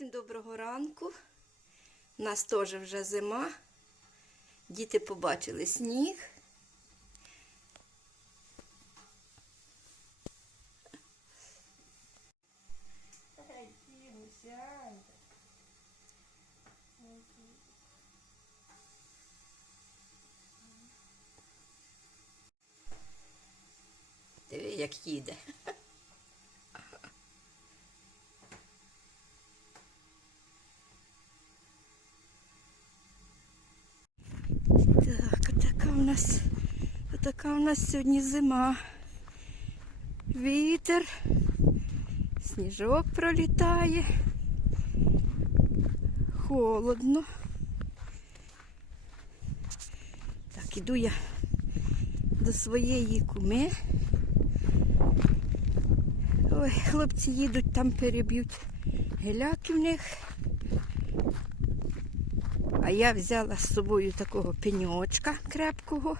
Всім доброго ранку. У нас теж вже зима. Діти побачили сніг. Диви, як їде. Так, отака у нас, отака у нас сьогодні зима. Вітер, сніжок пролітає. Холодно. Так, іду я до своєї куми. Ой, хлопці їдуть, там переб'ють геляки в них. Я взяла з собою такого пеньочка крепкого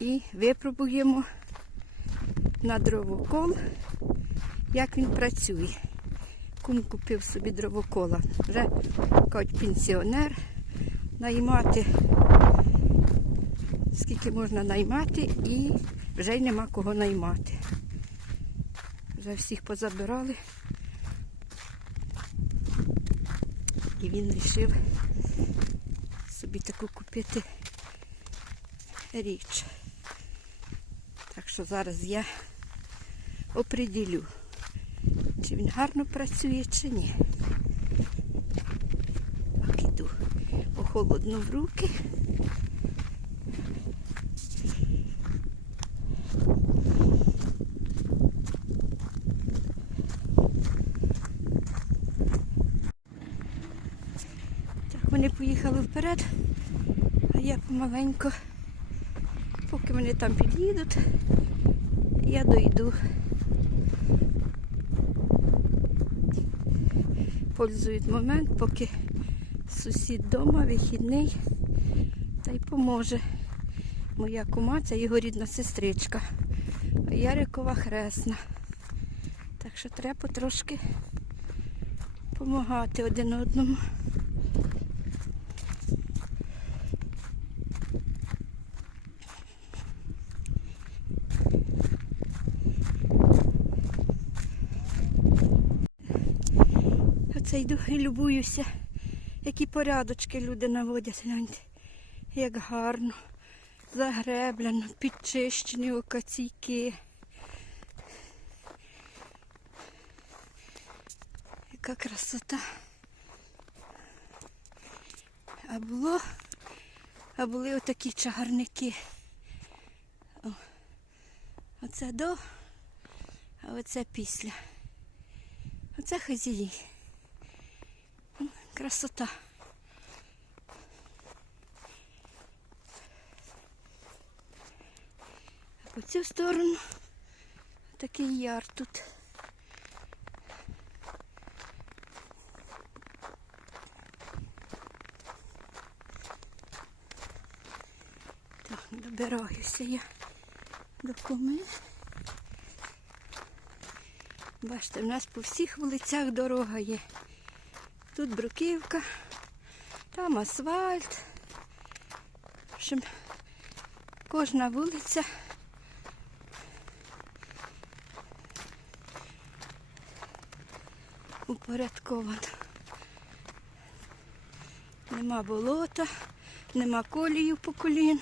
і випробуємо на дровокол, як він працює. Кум купив собі дровокола. Вже кажуть, пенсіонер наймати, скільки можна наймати і вже й нема кого наймати. Вже всіх позабирали. І він вирішив річ. Так що зараз я оприділю, чи він гарно працює, чи ні. Так іду охолодну в руки. Вони поїхали вперед, я помаленько, поки вони там під'їдуть, я дойду. Пользують момент, поки сусід вдома, вихідний, та й поможе. Моя кума, це його рідна сестричка, Ярикова хресна. Так що треба потрошки допомагати один одному. Оце йду і любуюся, які порядочки люди наводять. Гляньте, як гарно, загреблено, підчищені окаційки. Яка красота. А було, а були отакі чагарники. О, оце до, а оце після. Оце хазії. Красота. А по цю сторону такий яр тут. Так, добираюся я до коми. Бачите, в нас по всіх вулицях дорога є. Тут бруківка, там асфальт. В общем, кожна вулиця. Упорядкована. Нема болота, нема колію по колін.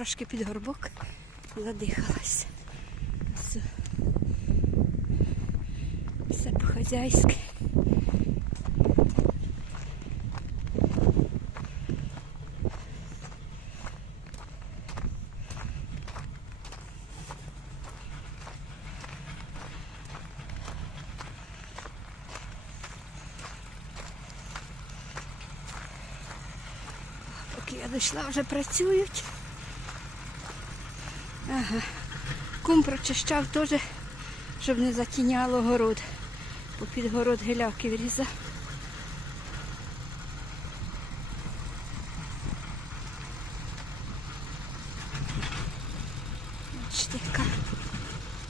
Трошки під горбок задихалася. Все, Все по-хазяйськи. Я дійшла, вже працюють. Кум прочищав теж, щоб не затіняло город. Бо під город гилявки врізав. Бачите, яка,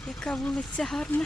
яка вулиця гарна.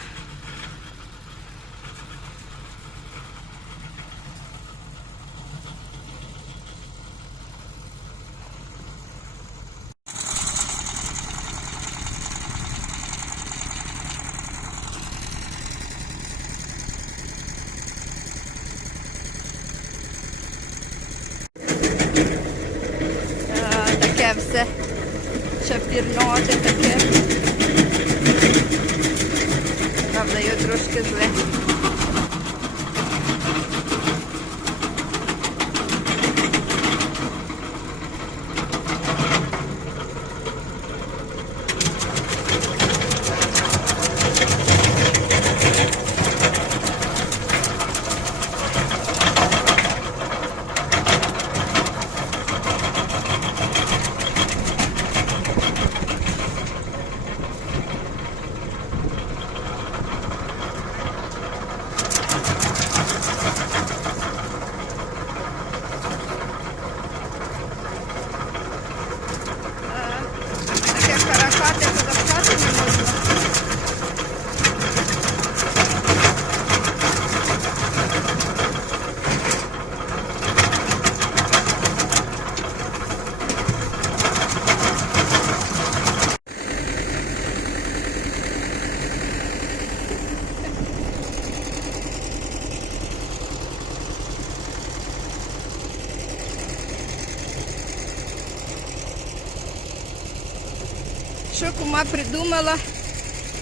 Кума придумала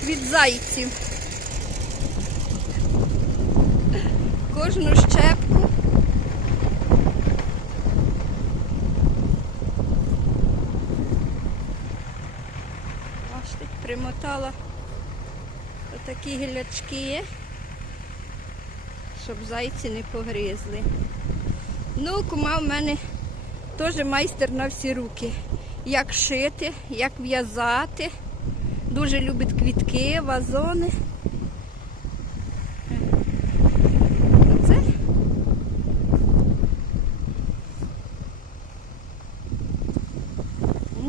від зайців? Кожну щепку. Бачите, примотала отакі гілячки, щоб зайці не погризли. Ну, кума в мене теж майстер на всі руки. Як шити, як в'язати. Дуже любить квітки, вазони. Оце.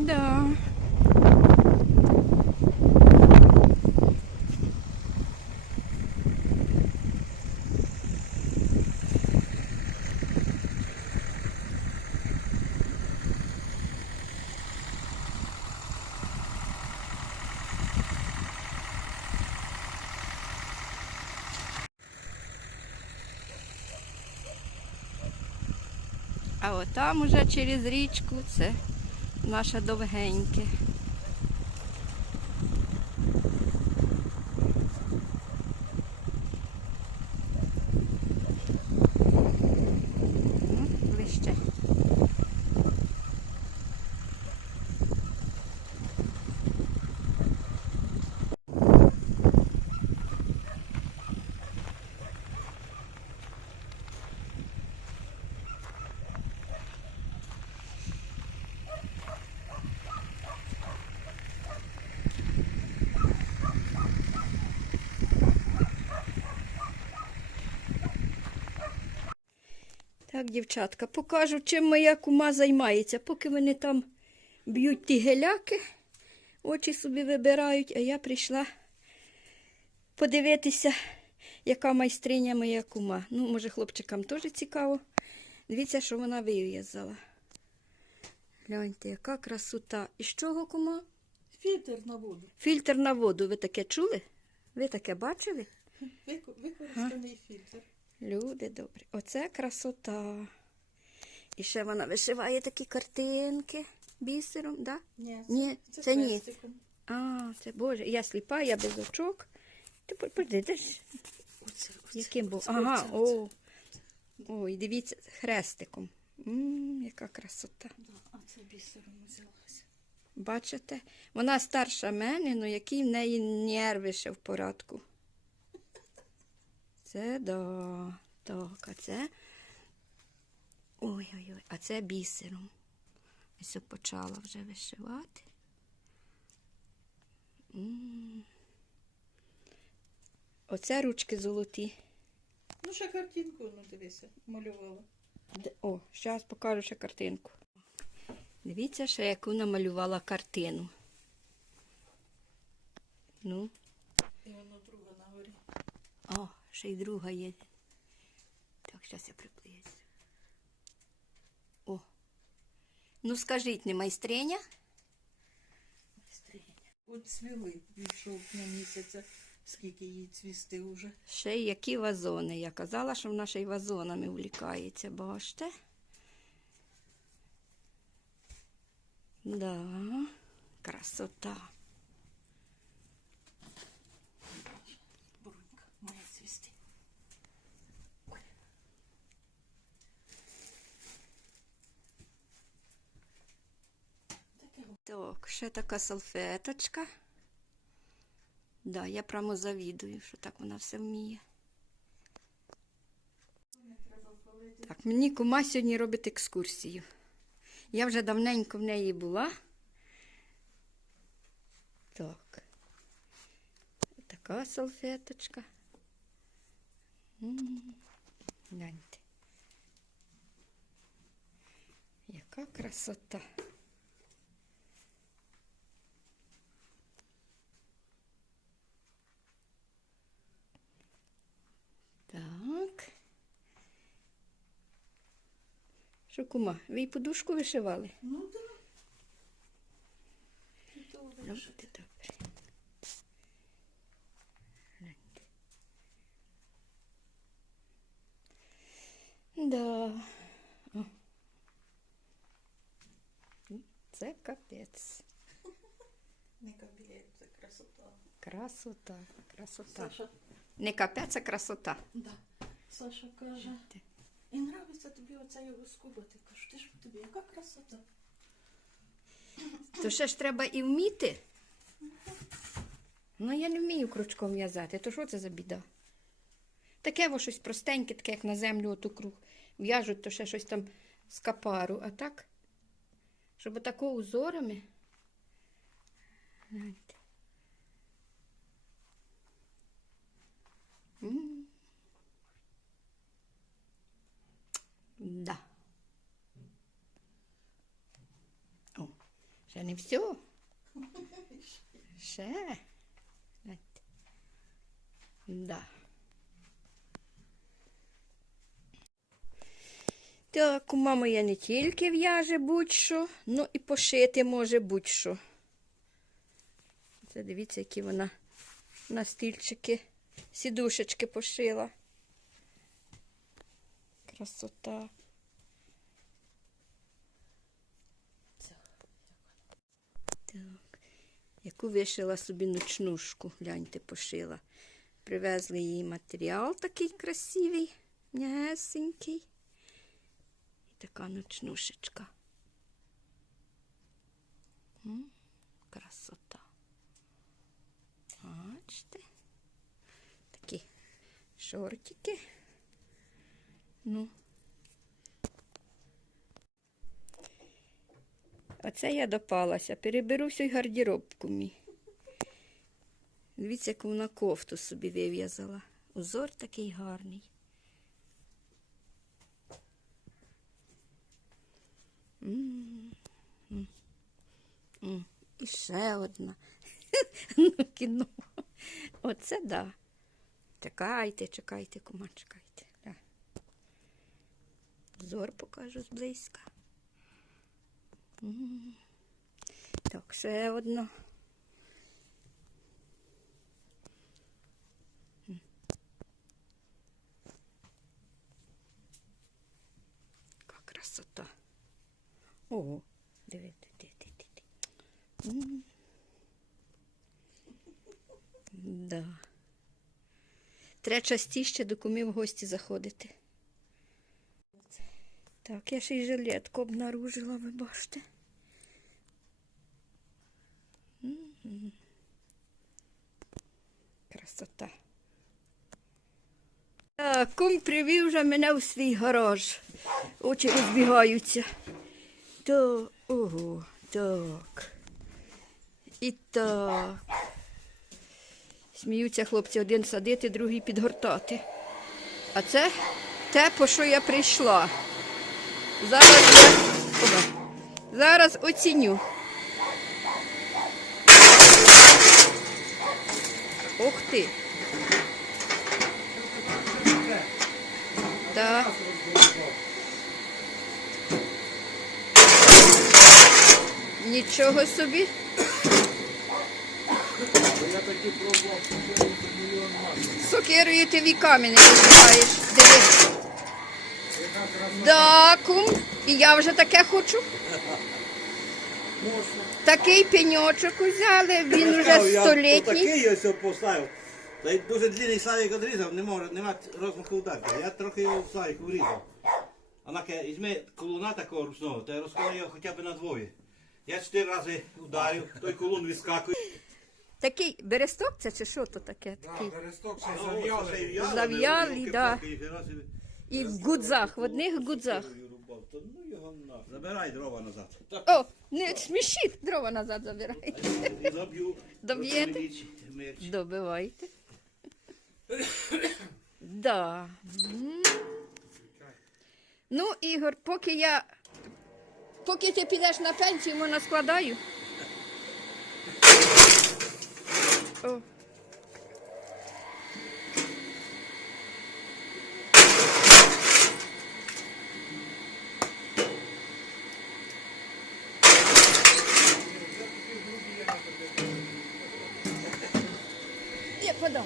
Да. А отам уже через річку це наше довгеньке. Ну, Ближче. Так, дівчатка, покажу, чим моя кума займається. Поки вони там б'ють ті геляки, очі собі вибирають, а я прийшла подивитися, яка майстриня моя кума. Ну, може, хлопчикам теж цікаво. Дивіться, що вона вив'язала. Гляньте, яка красота. І з чого кума? Фільтр на воду. Фільтр на воду. Ви таке чули? Ви таке бачили? Використаний фільтр. Люди добрі. Оце красота. І ще вона вишиває такі картинки бісером, да? Ні, Ні, це ні. А, це Боже, я сліпа, я без очок. Ти по- подивись, де ж? Оце, оце, яким був? Ага, оце, оце. о. Ой, дивіться, хрестиком. М, яка красота. Да, а це бісером взялася. Бачите? Вона старша мене, ну які в неї нерви ще в порядку. Це да. Так, а це. Ой-ой-ой, а це бісером. Ось почала вже вишивати. М. Оце ручки золоті. Ну, ще картинку, ну дивися, малювала. О, зараз покажу ще картинку. Дивіться, ще яку намалювала картину. Ну, І воно друга на горі. О, ще й друга є. Так, зараз я приплиюся. О. Ну скажіть, не майстриня? Майстриня. От цвіли від жовтня місяця, скільки їй цвісти вже. Ще й які вазони. Я казала, що вона ще й вазонами увлікається, бачите? Да, красота. Брунька має цвісти. Ой. Таке о- Так, ще така салфеточка. Да, я прямо завідую, що так вона все вміє. Так, мені кума сьогодні робить екскурсію. Я вже давненько в неї була. Так. Така салфеточка. Гляньте. Яка красота. Так. Що, кума, ви й подушку вишивали? Ну так. Чудово. Ну, буде добре. Да. О. Це капець. Не кабіє, це красота. Красота, красота. Саша, Не капець, а красота. да. Саша каже. І нравиться тобі оця його скуба. Ти кажеш, ти ж тобі, яка красота. То ще ж треба і вміти. Ну, я не вмію крючком в'язати. То що це за біда? Таке во щось простеньке, таке, як на землю оту круг. В'яжуть, то ще щось там з капару. А так, щоб отако узорами. Гляньте. М. Да. О, ще не все. Ще. Да. Так, у мами я не тільки в'яже будь-що, ну і пошити може будь-що. Це дивіться, які вона на стільчики, сідушечки пошила. Красота. Так. Яку вишила собі ночнушку, гляньте, пошила. Привезли їй матеріал такий красивий, м'ясенький. І така ночнушечка. Красота. Бачите? Такі шортики. Ну. Оце я допалася. Переберу всю гардеробку мій. Дивіться, яку вона кофту собі вив'язала. Узор такий гарний. М. І ще одна. Ну, кіно. Оце да. Чекайте, чекайте, кума, чекайте. Да. Зор покажу зблизька. Так, ще одна. Яка красота. Ого, ти, ти. М. Да. Треба частіше до кумів гості заходити. Так, я ще й жилетку обнаружила, ви бачите. Красота. Так, кум привів вже мене в свій гараж. Очі розбігаються. То, ого, так. І так. Сміються хлопці один садити, другий підгортати. А це те, по що я прийшла. Зараз я зараз оціню. Ух ти. Да. Нічого собі. Я таки пробував. Сокирою ти віками не розбираєш. Диви. Да, кум. І я вже таке хочу. Такий пеньочок взяли, він вже сказав, я. Такий ось його поставив. Та й дуже длинний Славік відрізав, не може, нема розмаху ударки. Я трохи його в Славіку врізав. Вона каже, візьми колуна такого ручного, та розколи його хоча б на двоє. Я чотири рази ударив, той колун відскакує. Такий бересток це чи що то таке? Да, Такий. бересток ще зав'яли. Зав'яли, да. І в гудзах, в одних гудзах. Ну його. Забирай дрова назад. О, не смішіть, дрова назад забирайте. Доб'ю. Доб'єте? Добивайте. Да. М. Ну, Ігор, поки я. Поки ти підеш на пенсію, можна складаю. О. Я подам.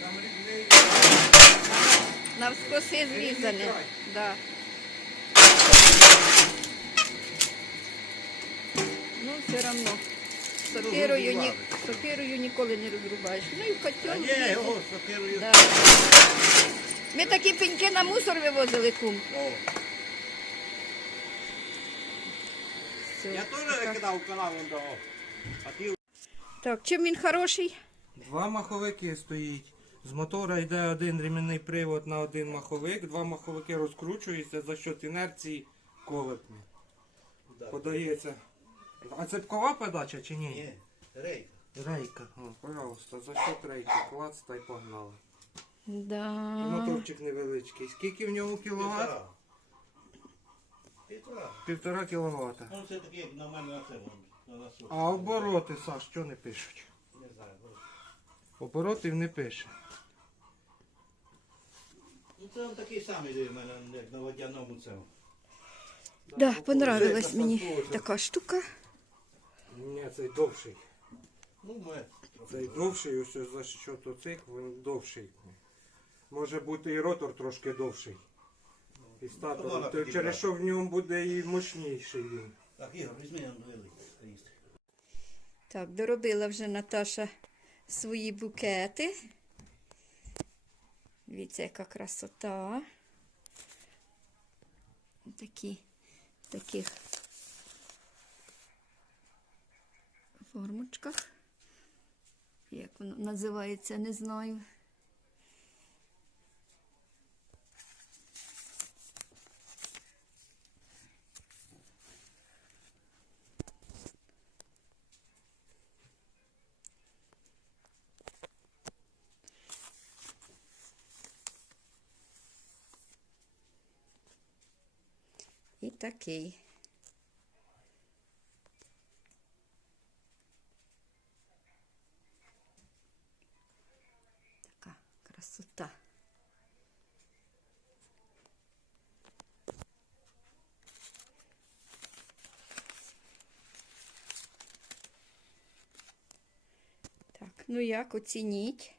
Там рівний. Навскоси зрізане. Да. Ну, все одно. Сокирою, ні, сокирою ніколи не розрубаєш. Ну і котел. ні, його сокирою. Да. Ми такі пеньки на мусор вивозили кум. О, Все. Я теж викидав канал. А ти Так, чим він хороший? Два маховики стоїть. З мотора йде один ремінний привод на один маховик. Два маховики розкручуються за счет інерції колепні. Подається. А це кова подача чи ні? Ні, рейка. Рейка. О, пожалуйста, за счет рейки. Клац та й погнали. Да. Моторчик невеличкий. Скільки в ньому кіловат? Півтора. Півтора. Півтора кіловата. Ну це таке, як на мене на це на носу. А обороти, Саш, що не пишуть? Оборотів не пише. Ну це він такий самий, де в мене, як на водяному цьому. Да, понравилась мені така штука. Ні, цей довший. Ну, ми. Цей довший, ось за що то цих, він довший. Може бути і ротор трошки довший. І статор. підібрала. Через що в ньому буде і мощніший він. Так, Ігор, візьми я великий. Так, доробила вже Наташа свої букети. Дивіться, яка красота. Такі, таких формочках. Як воно називається, не знаю. І такий. Така красота. Так, ну як оцініть?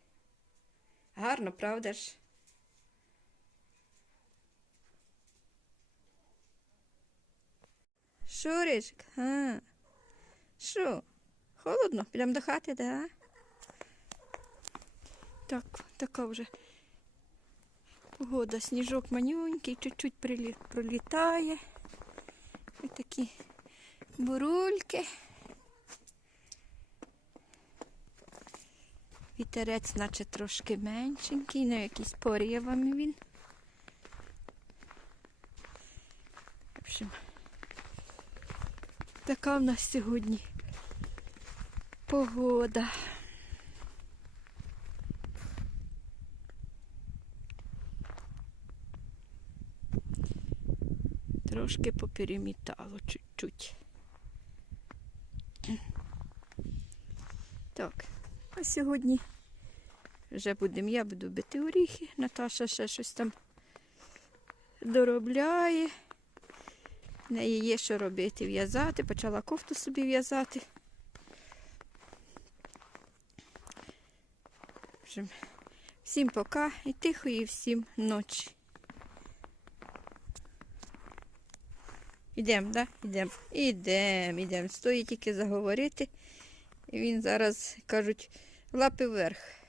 Гарно, правда ж? Шуричка, а. Що? Холодно? Підемо до хати, да? Так, така вже погода. Сніжок манюнький, чуть-чуть пролітає. Ось такі бурульки. Вітерець, наче трошки меншенький, на якісь поривами він. В общем, така в нас сьогодні погода. Трошки поперемітало чуть-чуть. Так, а сьогодні вже будемо, я буду бити оріхи, Наташа ще щось там доробляє. В неї є що робити, в'язати, почала кофту собі в'язати. Всім пока і тихої всім ночі. Ідемо, да? Ідемо. Ідемо, ідемо. Стоїть тільки заговорити. І він зараз, кажуть, лапи вверх.